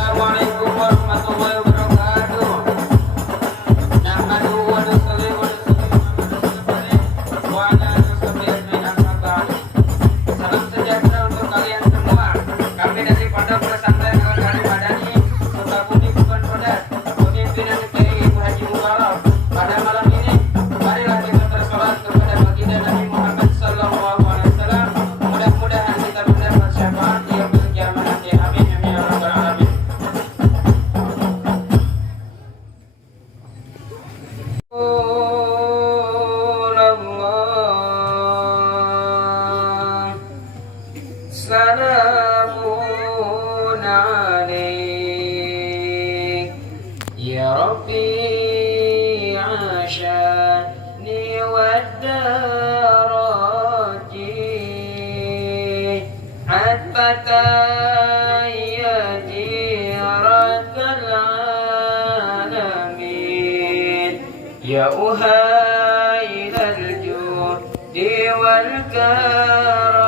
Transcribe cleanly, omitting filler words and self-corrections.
Assalamualaikum warahmatullahi wabarakatuh. Nahmaduhu wa nusalli wa nusallim wa ala rasulillah amma ba'd. Salam sejahtera untuk kalian semua. Kami dari Pondok Pesantren Al-Karim Madani, Sukabumi Bukan Podat, pimpinan Kiai Ibu Haji Mubarak. Pada malam ini, marilah kita bersolat kepada baginda Nabi Muhammad sallallahu alaihi wasallam. Mudah-mudahan kita mendapat syafaat di yaumil qiyamah nanti. Amin amin ya rabbal alamin. Salamun alaik ya Rabbi ashani wad-darati hatta yadirakal alamin ya uhailal judi wal karam